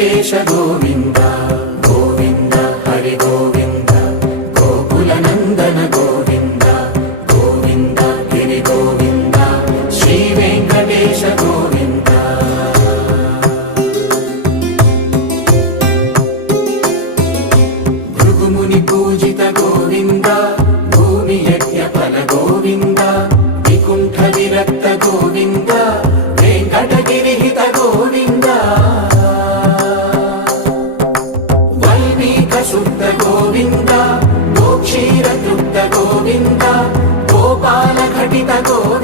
వెంకటేశ గోవింద గోవింద హరి గోవింద గోకుల నందన గోవింద గోవింద గిరి గోవింద శ్రీ వెంకటేశ గోవింద భృగుముని పూజిత గోవింద భూమి యజ్ఞ ఫల గోవింద వికుంఠ విరక్త గోవింద వెంకటగిరిహిత గోవింద వల్మీక శుద్ధ గోవింద గోక్షీర తృప్త గోవింద గోపాల ఘటిత గోవింద